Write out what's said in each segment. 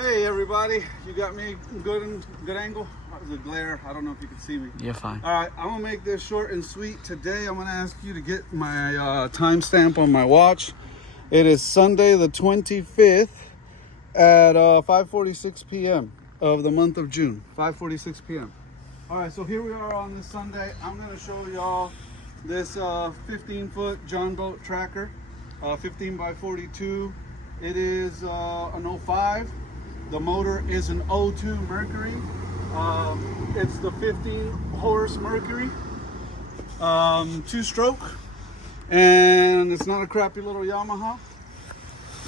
Hey everybody, you got me good angle? That was a glare. I don't know if you can see me. You're fine. All right, I'm gonna make this short and sweet. Today I'm gonna ask you to get my timestamp on my watch. It is Sunday the 25th at 5:46 p.m. of the month of June. 5:46 p.m. All right, so here we are on this Sunday. I'm gonna show y'all this 15-foot John boat tracker, 15 by 42. It is an 05. The motor is an 02 Mercury. It's the 15 horse Mercury, 2-stroke, and it's not a crappy little Yamaha.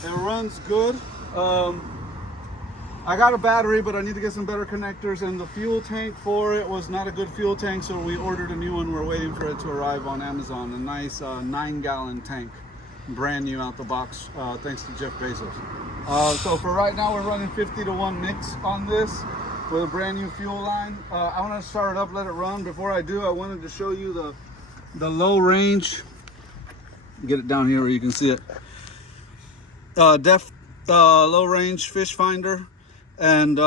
It runs good. I got a battery, but I need to get some better connectors, and the fuel tank for it was not a good fuel tank, so we ordered a new one. We're waiting for it to arrive on Amazon. A nice 9-gallon tank, brand new out the box, thanks to Jeff Bezos. So for right now, we're running 50-to-1 mix on this with a brand new fuel line. I want to start it up, let it run. Before I do, I wanted to show you the low range. Get it down here where you can see it. Low range fish finder, and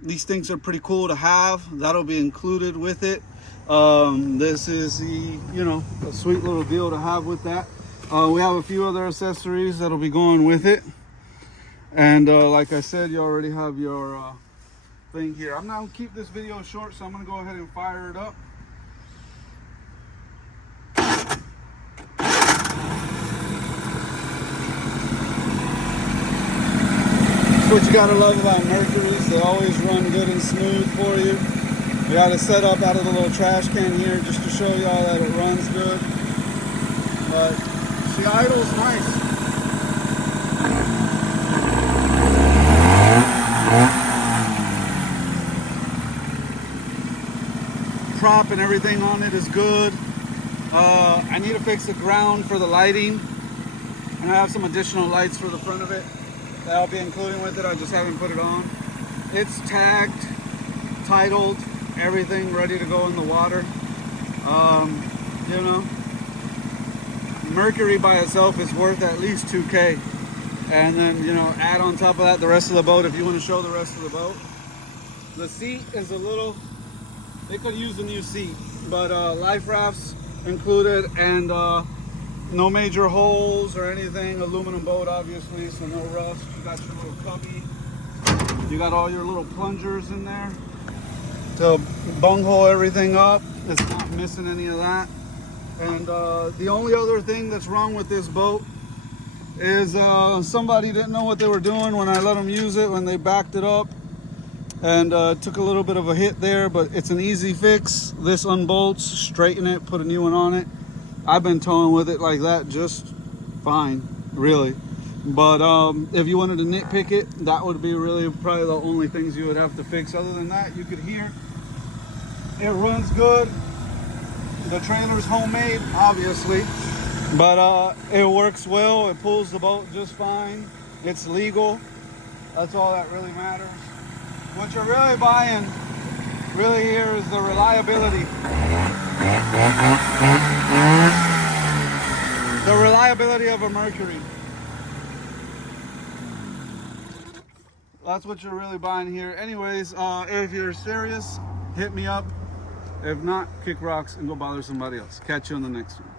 these things are pretty cool to have. That'll be included with it. This is a sweet little deal to have with that. We have a few other accessories that'll be going with it. And like I said, you already have your thing here. I'm not gonna keep this video short, so I'm gonna go ahead and fire it up. That's what you gotta love about Mercury's. They always run good and smooth for you. We got it set up out of the little trash can here just to show y'all that it runs good. But she idles nice. Prop and everything on it is good. I need to fix the ground for the lighting, and I have some additional lights for the front of it that I'll be including with it. I just haven't put it on. It's tagged, titled, everything ready to go in the water. Mercury by itself is worth at least $2K, and then add on top of that the rest of the boat if you want to show the rest of the boat. The seat is a little, they could use a new seat, but life rafts included, and no major holes or anything. Aluminum boat, obviously, so no rust. You got your little cubby. You got all your little plungers in there to bunghole everything up. It's not missing any of that. And the only other thing that's wrong with this boat is somebody didn't know what they were doing when I let them use it, when they backed it up, and took a little bit of a hit there, but it's an easy fix. This unbolts, straighten it, put a new one on it. I've been towing with it like that just fine, really. But if you wanted to nitpick it, that would be really probably the only things you would have to fix. Other than that, you could hear it runs good. The trailer's homemade, obviously, but it works well. It pulls the boat just fine. It's legal. That's all that really matters. What you're really buying really here is the reliability. The reliability of a Mercury. That's what you're really buying here. Anyways, if you're serious, hit me up. If not, kick rocks and go bother somebody else. Catch you on the next one.